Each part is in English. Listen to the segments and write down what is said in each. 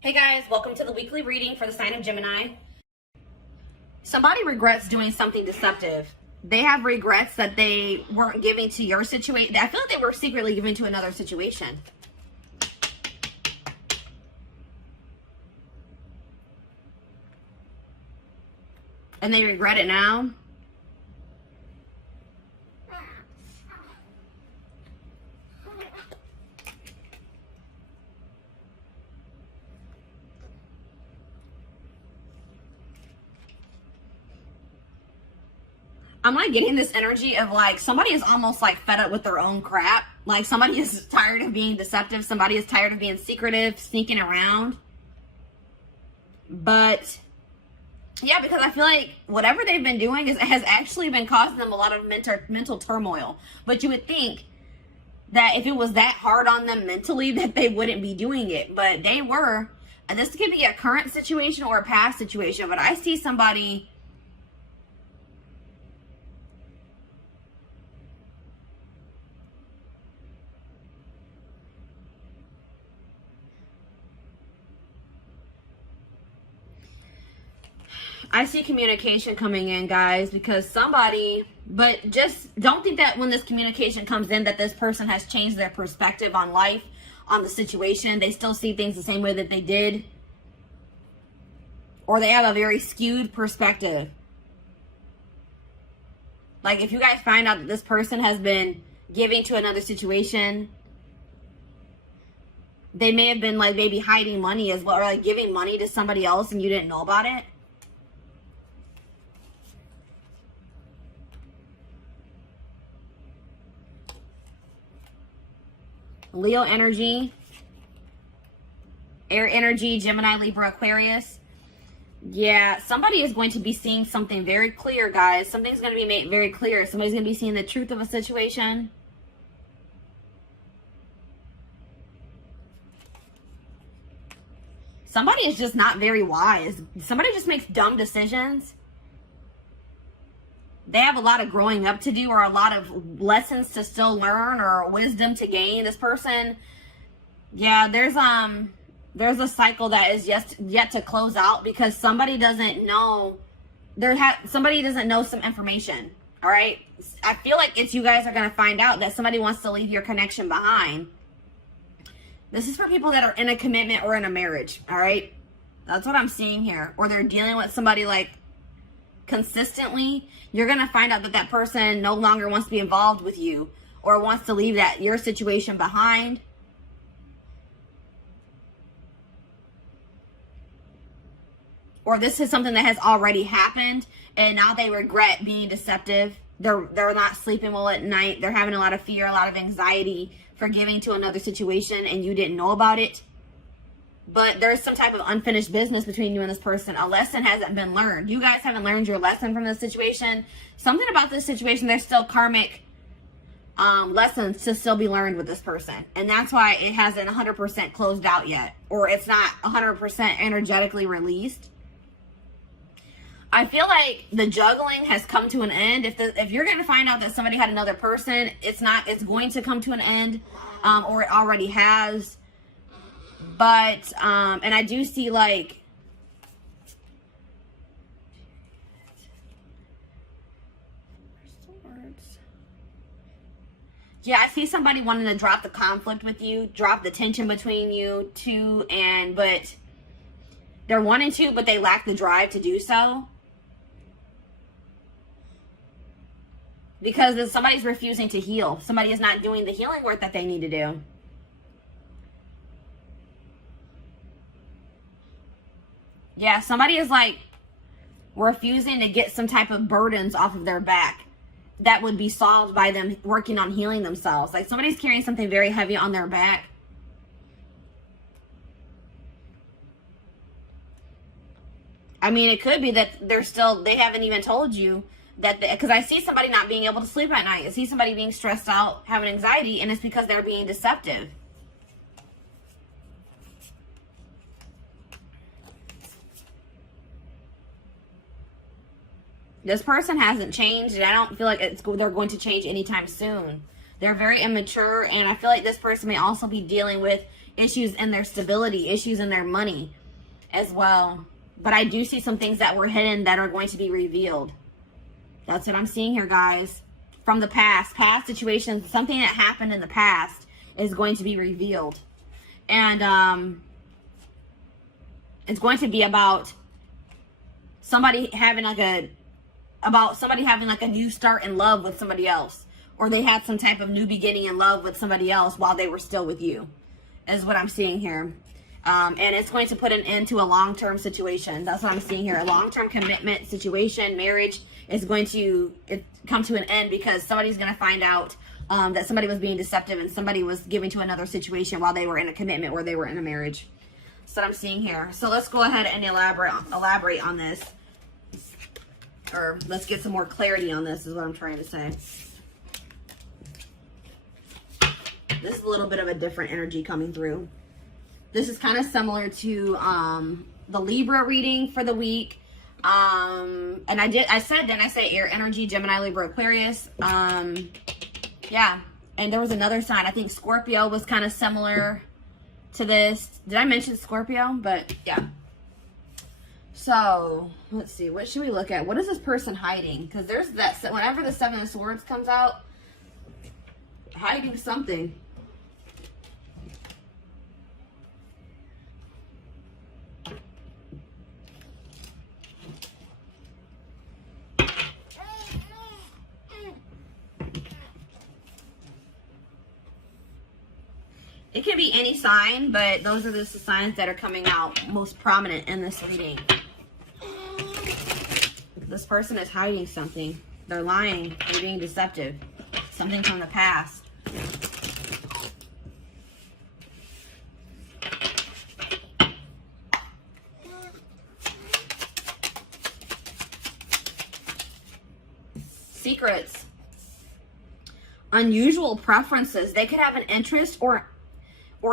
Hey guys, welcome to the weekly reading for the sign of Gemini. Somebody regrets doing something deceptive. They have regrets that they weren't giving to your situation. I feel like they were secretly giving to another situation. And they regret it now. I'm like getting this energy of like somebody is almost like fed up with their own crap. Like somebody is tired of being deceptive. Somebody is tired of being secretive, sneaking around. But yeah, because I feel like whatever they've been doing has actually been causing them a lot of mental turmoil. But you would think that if it was that hard on them mentally that they wouldn't be doing it. But they were. And this could be a current situation or a past situation. But I see somebody... I see communication coming in, guys, because somebody, but just don't think that when this communication comes in that this person has changed their perspective on life, on the situation. They still see things the same way that they did. Or they have a very skewed perspective. Like if you guys find out that this person has been giving to another situation, they may have been like maybe hiding money as well, or like giving money to somebody else and you didn't know about it. Leo energy, air energy, Gemini, Libra, Aquarius. Yeah, somebody is going to be seeing something very clear, guys. Something's going to be made very clear. Somebody's going to be seeing the truth of a situation. Somebody is just not very wise. Somebody just makes dumb decisions. They have a lot of growing up to do, or a lot of lessons to still learn, or wisdom to gain. This person, yeah, there's a cycle that is yet to close out because somebody doesn't know. Somebody doesn't know some information. All right, I feel like it's you guys are gonna find out that somebody wants to leave your connection behind. This is for people that are in a commitment or in a marriage. All right, that's what I'm seeing here. Or they're dealing with somebody like consistently. You're going to find out that that person no longer wants to be involved with you or wants to leave your situation behind. Or this is something that has already happened and now they regret being deceptive. They're not sleeping well at night. They're having a lot of fear, a lot of anxiety for giving to another situation and you didn't know about it. But there's some type of unfinished business between you and this person. A lesson hasn't been learned. You guys haven't learned your lesson from this situation. Something about this situation, there's still karmic lessons to still be learned with this person. And that's why it hasn't 100% closed out yet. Or it's not 100% energetically released. I feel like the juggling has come to an end. If you're going to find out that somebody had another person, it's going to come to an end. Or it already has. But, and I do see like, yeah, I see somebody wanting to drop the conflict with you, drop the tension between you two, but they're wanting to, but they lack the drive to do so. Because somebody's refusing to heal. Somebody is not doing the healing work that they need to do. Yeah, somebody is like refusing to get some type of burdens off of their back that would be solved by them working on healing themselves. Like somebody's carrying something very heavy on their back. I mean, it could be that they haven't even told you that, because I see somebody not being able to sleep at night. I see somebody being stressed out, having anxiety, and it's because they're being deceptive. This person hasn't changed, and I don't feel like they're going to change anytime soon. They're very immature, and I feel like this person may also be dealing with issues in their stability, issues in their money as well. But I do see some things that were hidden that are going to be revealed. That's what I'm seeing here, guys. From the past situations, something that happened in the past is going to be revealed. And it's going to be about somebody having like a new start in love with somebody else, or they had some type of new beginning in love with somebody else while they were still with you, is what I'm seeing here. And it's going to put an end to a long-term situation. That's what I'm seeing here. A long-term commitment situation, marriage is going to come to an end because somebody's going to find out that somebody was being deceptive and somebody was giving to another situation while they were in a commitment or they were in a marriage. That's what I'm seeing here. So let's go ahead and elaborate on this. Or let's get some more clarity on this is what I'm trying to say. This is a little bit of a different energy coming through. This is kind of similar to the Libra reading for the week. And I said air energy, Gemini, Libra, Aquarius. Yeah. And there was another sign. I think Scorpio was kind of similar to this. Did I mention Scorpio? But yeah. So let's see. What should we look at? What is this person hiding? Because there's that. Whenever the Seven of Swords comes out, hiding something. It can be any sign, but those are just the signs that are coming out most prominent in this reading. This person is hiding something. They're lying. They're being deceptive. Something from the past. Secrets. Unusual preferences. They could have an interest or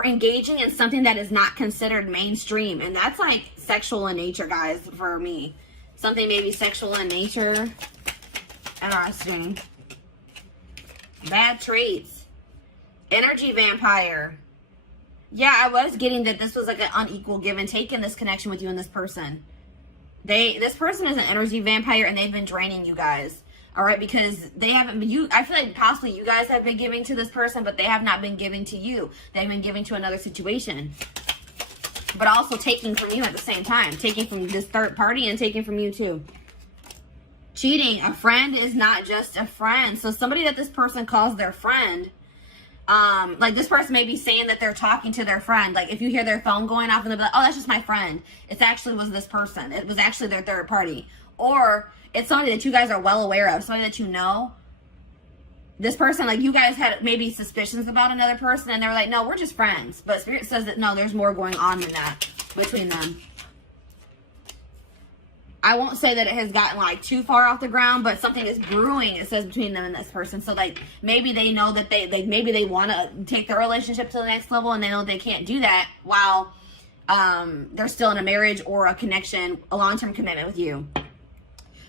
engaging in something that is not considered mainstream. And that's like sexual in nature, guys, for me. Something maybe sexual in nature. Interesting. Bad traits. Energy vampire. Yeah, I was getting that this was like an unequal give and take in this connection with you and this person. This person is an energy vampire and they've been draining you guys. All right, because they haven't been, I feel like possibly you guys have been giving to this person, but they have not been giving to you. They've been giving to another situation. But also taking from you at the same time. Taking from this third party and taking from you too. Cheating. A friend is not just a friend. So somebody that this person calls their friend, like this person may be saying that they're talking to their friend. Like if you hear their phone going off and they'll be like, oh, that's just my friend. It actually was this person. It was actually their third party. Or it's somebody that you guys are well aware of, somebody that you know. This person, like you guys had maybe suspicions about another person and they were like, no, we're just friends. But Spirit says that no, there's more going on than that between them. I won't say that it has gotten like too far off the ground, but something is brewing, it says, between them and this person. So like maybe they know that maybe they want to take their relationship to the next level and they know they can't do that while they're still in a marriage or a connection, a long-term commitment with you.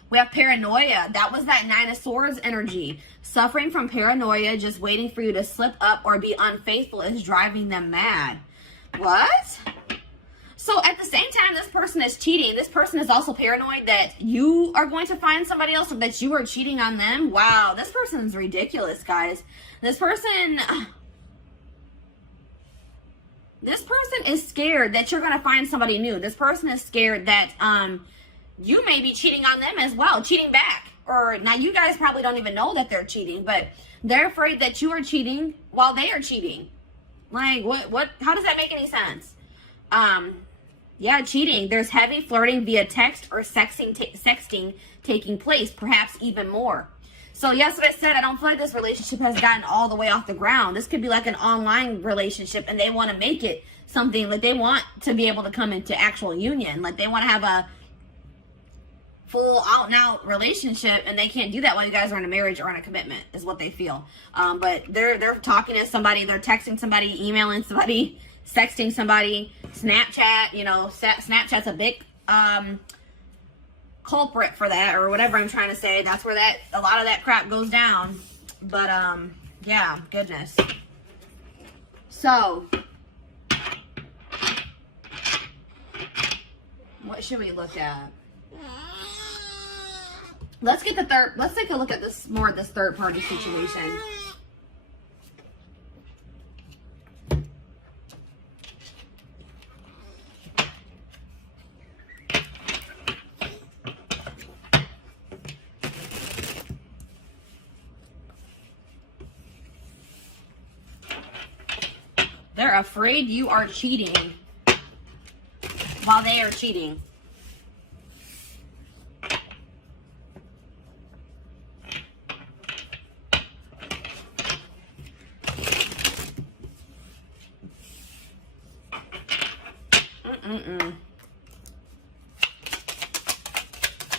We have paranoia. That was that Nine of Swords energy. Suffering from paranoia, just waiting for you to slip up or be unfaithful is driving them mad. What? So at the same time, this person is cheating. This person is also paranoid that you are going to find somebody else or that you are cheating on them. Wow, this person is ridiculous, guys. This person is scared that you're going to find somebody new. This person is scared that you may be cheating on them as well, cheating back. Or now you guys probably don't even know that they're cheating, but they're afraid that you are cheating while they are cheating. Like what how does that make any sense? Yeah, cheating. There's heavy flirting via text or sexting taking place, perhaps even more. So yes, what I said, I don't feel like this relationship has gotten all the way off the ground. This could be like an online relationship and they want to make it something like they want to be able to come into actual union. Like they want to have a full out and out relationship and they can't do that while you guys are in a marriage or in a commitment is what they feel. But they're talking to somebody, they're texting somebody, emailing somebody, sexting somebody, Snapchat, you know, Snapchat's a big culprit for that or whatever I'm trying to say. That's where a lot of that crap goes down. But yeah, goodness. So What should we look at? Let's get the third. Let's take a look at this more of this third party situation. They're afraid you are cheating while they are cheating.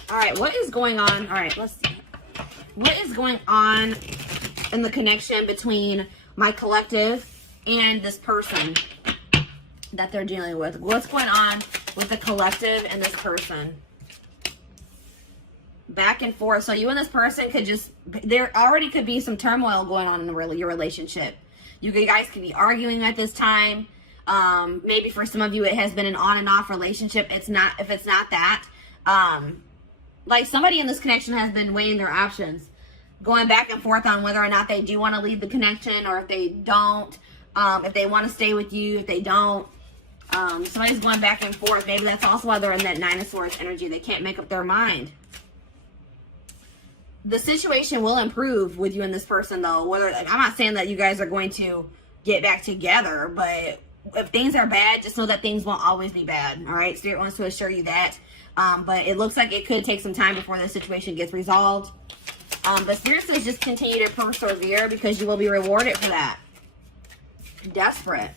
All right, what is going on? All right, let's see. What is going on in the connection between my collective and this person that they're dealing with? What's going on with the collective and this person? Back and forth. So you and this person could just, there already could be some turmoil going on in your relationship. You guys could be arguing at this time. Maybe for some of you, it has been an on and off relationship. It's not, if it's not that, like somebody in this connection has been weighing their options, going back and forth on whether or not they do want to leave the connection, or if they don't, if they want to stay with you, if they don't. Somebody's going back and forth. Maybe that's also why they're in that Nine of Swords energy. They can't make up their mind. The situation will improve with you and this person, though. Whether, I'm not saying that you guys are going to get back together, but if things are bad, just know that things won't always be bad. All right, Spirit wants to assure you that. But it looks like it could take some time before the situation gets resolved. But Spirit says just continue to persevere, because you will be rewarded for that. Desperate.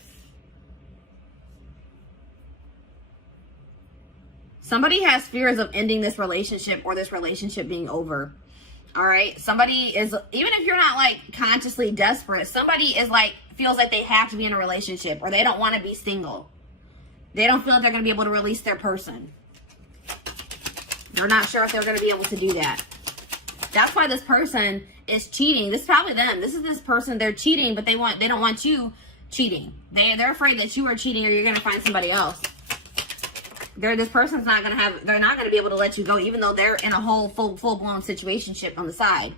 Somebody has fears of ending this relationship, or this relationship being over. All right. Somebody is, even if you're not like consciously desperate, somebody is like, feels like they have to be in a relationship, or they don't want to be single. They don't feel like they're going to be able to release their person. They're not sure if they're going to be able to do that. That's why this person is cheating. This is probably them. This is this person. They're cheating, but they don't want you cheating. They're afraid that you are cheating, or you're going to find somebody else. This person's not going to have, they're not going to be able to let you go, even though they're in a whole full-blown situationship on the side.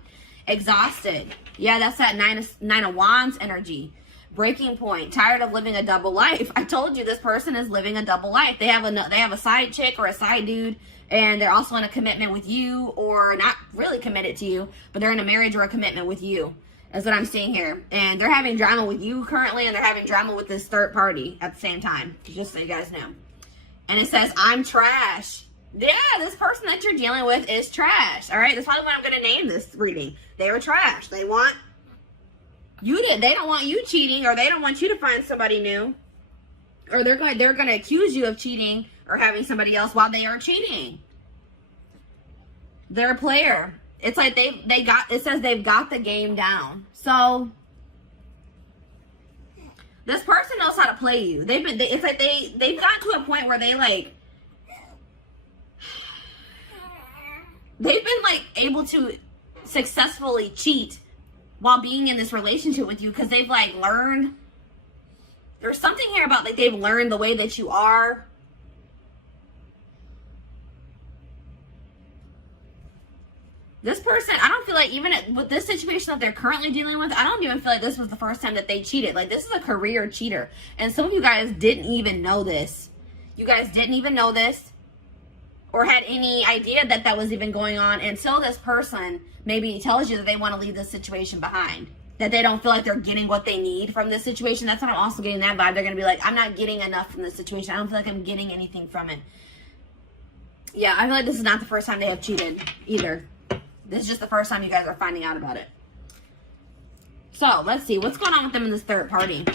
Exhausted. Yeah, that's that Nine of Wands energy. Breaking point. Tired of living a double life. I told you this person is living a double life. They have a side chick or a side dude, and they're also in a commitment with you, or not really committed to you, but they're in a marriage or a commitment with you. That's what I'm seeing here. And they're having drama with you currently, and they're having drama with this third party at the same time. Just so you guys know. And it says, I'm trash. Yeah, this person that you're dealing with is trash. All right, that's probably what I'm going to name this reading. They are trash. They want you to, they don't want you cheating, or they don't want you to find somebody new. Or they're going to accuse you of cheating or having somebody else while they are cheating. They're a player. It's like it says they've got the game down. So this person knows how to play you. It's like they've gotten to a point where they've been like able to successfully cheat while being in this relationship with you, because they've like learned. There's something here about like they've learned the way that you are. This person, I don't feel like, even with this situation that they're currently dealing with, I don't even feel like this was the first time that they cheated. Like, this is a career cheater. And some of you guys didn't even know this. You guys didn't even know this, or had any idea that that was even going on, until this person maybe tells you that they want to leave this situation behind. That they don't feel like they're getting what they need from this situation. That's what I'm also getting that vibe. They're going to be like, I'm not getting enough from this situation. I don't feel like I'm getting anything from it. Yeah, I feel like this is not the first time they have cheated either. This is just the first time you guys are finding out about it. So, let's see. What's going on with them in this third party?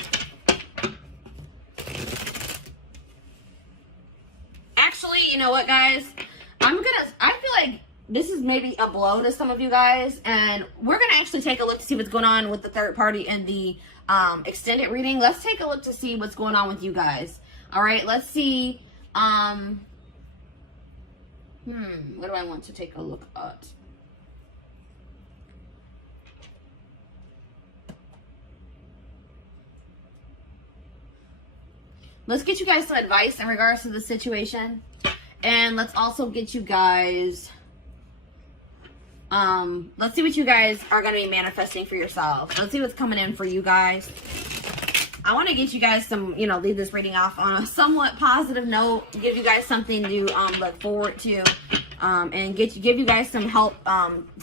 Actually, you know what, guys? I feel like this is maybe a blow to some of you guys. And we're going to actually take a look to see what's going on with the third party in the extended reading. Let's take a look to see what's going on with you guys. All right, let's see. What do I want to take a look at? Let's get you guys some advice in regards to the situation. And let's also get you guys, let's see what you guys are going to be manifesting for yourselves. Let's see what's coming in for you guys. I want to get you guys some, you know, leave this reading off on a somewhat positive note, give you guys something to look forward to, and give you guys some help,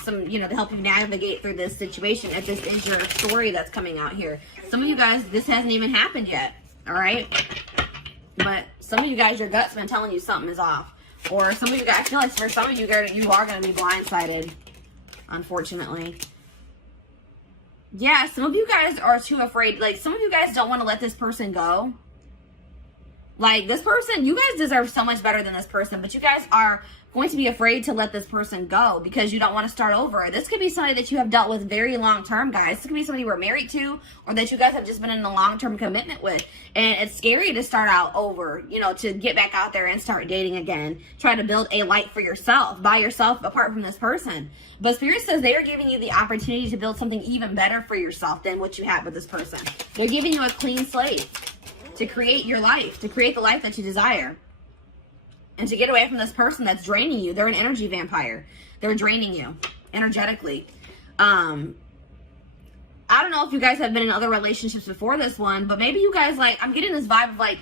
you know, to help you navigate through this situation if this is your story that's coming out here. Some of you guys, this hasn't even happened yet, all right? But some of you guys, your gut's been telling you something is off. Or some of you guys, I feel like for some of you guys, you are going to be blindsided, unfortunately. Yeah, some of you guys are too afraid. Like, some of you guys don't want to let this person go. Like, this person, you guys deserve so much better than this person, but you guys are going to be afraid to let this person go because you don't want to start over. This could be somebody that you have dealt with very long term, guys. This could be somebody you were married to or that you guys have just been in a long-term commitment with. And it's scary to start out over, you know, to get back out there and start dating again. Try to build a life for yourself, by yourself, apart from this person. But Spirit says they are giving you the opportunity to build something even better for yourself than what you had with this person. They're giving you a clean slate to create your life, to create the life that you desire. And to get away from this person that's draining you. They're an energy vampire. They're draining you energetically. I don't know if you guys have been in other relationships before this one, but maybe you guys, like, I'm getting this vibe of, like,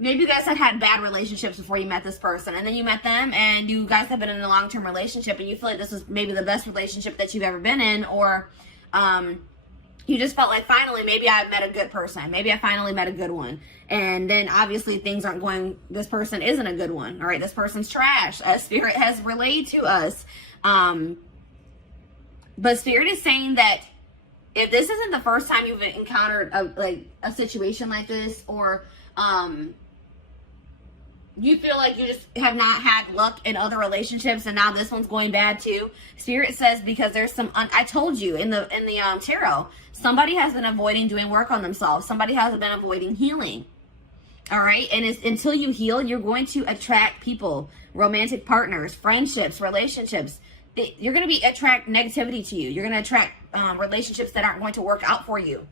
maybe you guys had bad relationships before you met this person. And then you met them and you guys have been in a long-term relationship and you feel like this is maybe the best relationship that you've ever been in. Or you just felt like, finally, maybe I met a good person. Maybe I finally met a good one. And then obviously things aren't going, this person isn't a good one. All right, this person's trash, as Spirit has relayed to us. But Spirit is saying that if this isn't the first time you've encountered a situation like this, or you feel like you just have not had luck in other relationships and now this one's going bad too, Spirit says because there's some, I told you in the tarot, somebody has been avoiding doing work on themselves. Somebody has been avoiding healing. All right. And it's, until you heal, you're going to attract people, romantic partners, friendships, relationships. You're going to attract negativity to you. You're going to attract relationships that aren't going to work out for you.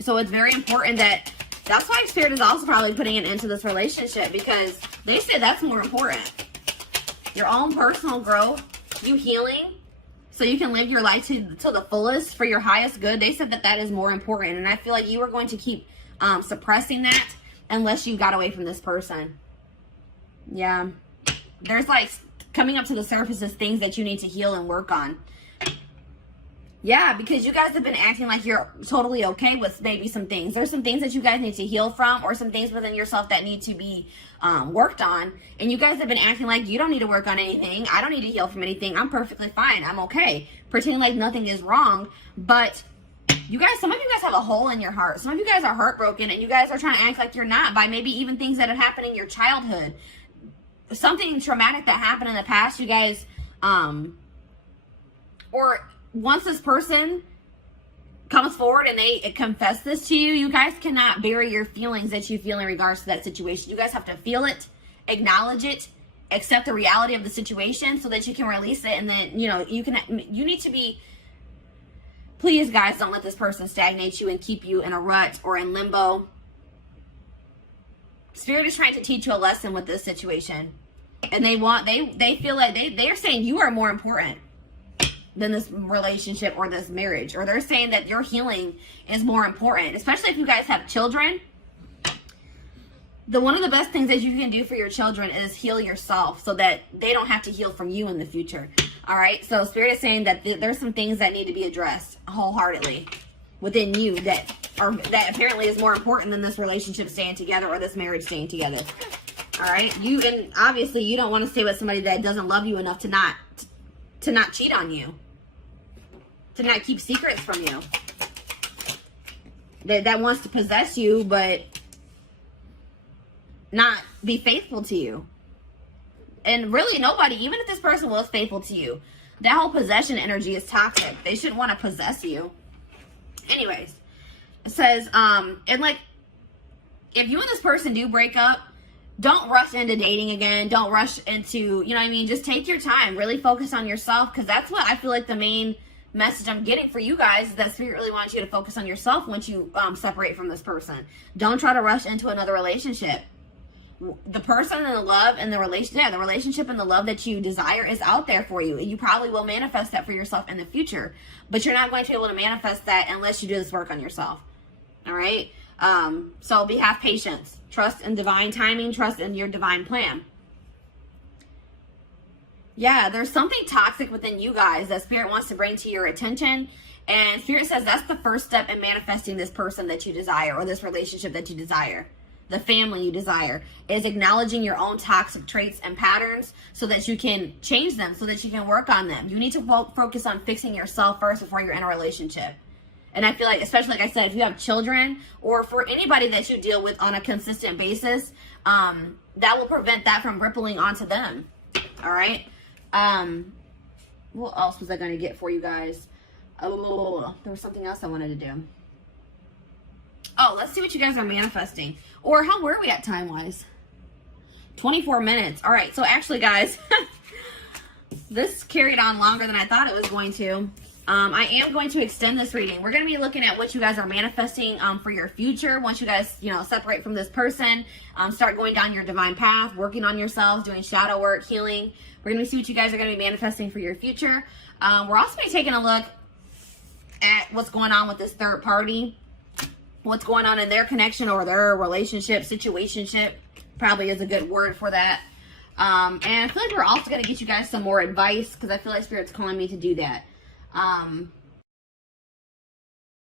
So it's very important that's why Spirit is also probably putting an end to this relationship, because they say that's more important. Your own personal growth, you healing, so you can live your life to the fullest for your highest good. They said that is more important. And I feel like you are going to keep suppressing that unless you got away from this person. Yeah. There's like coming up to the surface is things that you need to heal and work on. Yeah, because you guys have been acting like you're totally okay with maybe some things. There's some things that you guys need to heal from, or some things within yourself that need to be worked on. And you guys have been acting like you don't need to work on anything. I don't need to heal from anything. I'm perfectly fine. I'm okay. Pretending like nothing is wrong. But you guys, some of you guys have a hole in your heart. Some of you guys are heartbroken and you guys are trying to act like you're not by maybe even things that have happened in your childhood. Something traumatic that happened in the past, you guys, or once this person comes forward and they confess this to you, you guys cannot bury your feelings that you feel in regards to that situation. You guys have to feel it, acknowledge it, accept the reality of the situation so that you can release it. And then, you know, you need to be, please guys, don't let this person stagnate you and keep you in a rut or in limbo. Spirit is trying to teach you a lesson with this situation. And they feel like they are saying you are more important than this relationship or this marriage. Or they're saying that your healing is more important, especially if you guys have children. One of the best things that you can do for your children is heal yourself so that they don't have to heal from you in the future. All right. So Spirit is saying that there's some things that need to be addressed wholeheartedly within you that apparently is more important than this relationship staying together or this marriage staying together. All right. And obviously you don't want to stay with somebody that doesn't love you enough to not cheat on you, to not keep secrets from you, that wants to possess you but not be faithful to you. And really nobody, even if this person was faithful to you, that whole possession energy is toxic. They shouldn't want to possess you. Anyways, it says, and like, if you and this person do break up, don't rush into dating again. Don't rush into, you know what I mean? Just take your time. Really focus on yourself, because that's what I feel like the main message I'm getting for you guys is that Spirit really wants you to focus on yourself once you separate from this person. Don't try to rush into another relationship. the person and the love and the relationship, the relationship and the love that you desire is out there for you. You probably will manifest that for yourself in the future, but you're not going to be able to manifest that unless you do this work on yourself. All right. So have patience, trust in divine timing, trust in your divine plan. Yeah, there's something toxic within you guys that Spirit wants to bring to your attention. And Spirit says that's the first step in manifesting this person that you desire, or this relationship that you desire, the family you desire, is acknowledging your own toxic traits and patterns so that you can change them, so that you can work on them. You need to focus on fixing yourself first before you're in a relationship. And I feel like, especially like I said, if you have children, or for anybody that you deal with on a consistent basis, that will prevent that from rippling onto them. All right. What else was I going to get for you guys? Oh, there was something else I wanted to do. Oh, let's see what you guys are manifesting. Or how were we at time-wise? 24 minutes. All right. So actually, guys, this carried on longer than I thought it was going to. I am going to extend this reading. We're going to be looking at what you guys are manifesting for your future. Once you guys, separate from this person, start going down your divine path, working on yourselves, doing shadow work, healing. We're going to see what you guys are going to be manifesting for your future. We're also going to be taking a look at what's going on with this third party, what's going on in their connection or their relationship, situationship, probably is a good word for that. And I feel like we're also going to get you guys some more advice, because I feel like Spirit's calling me to do that.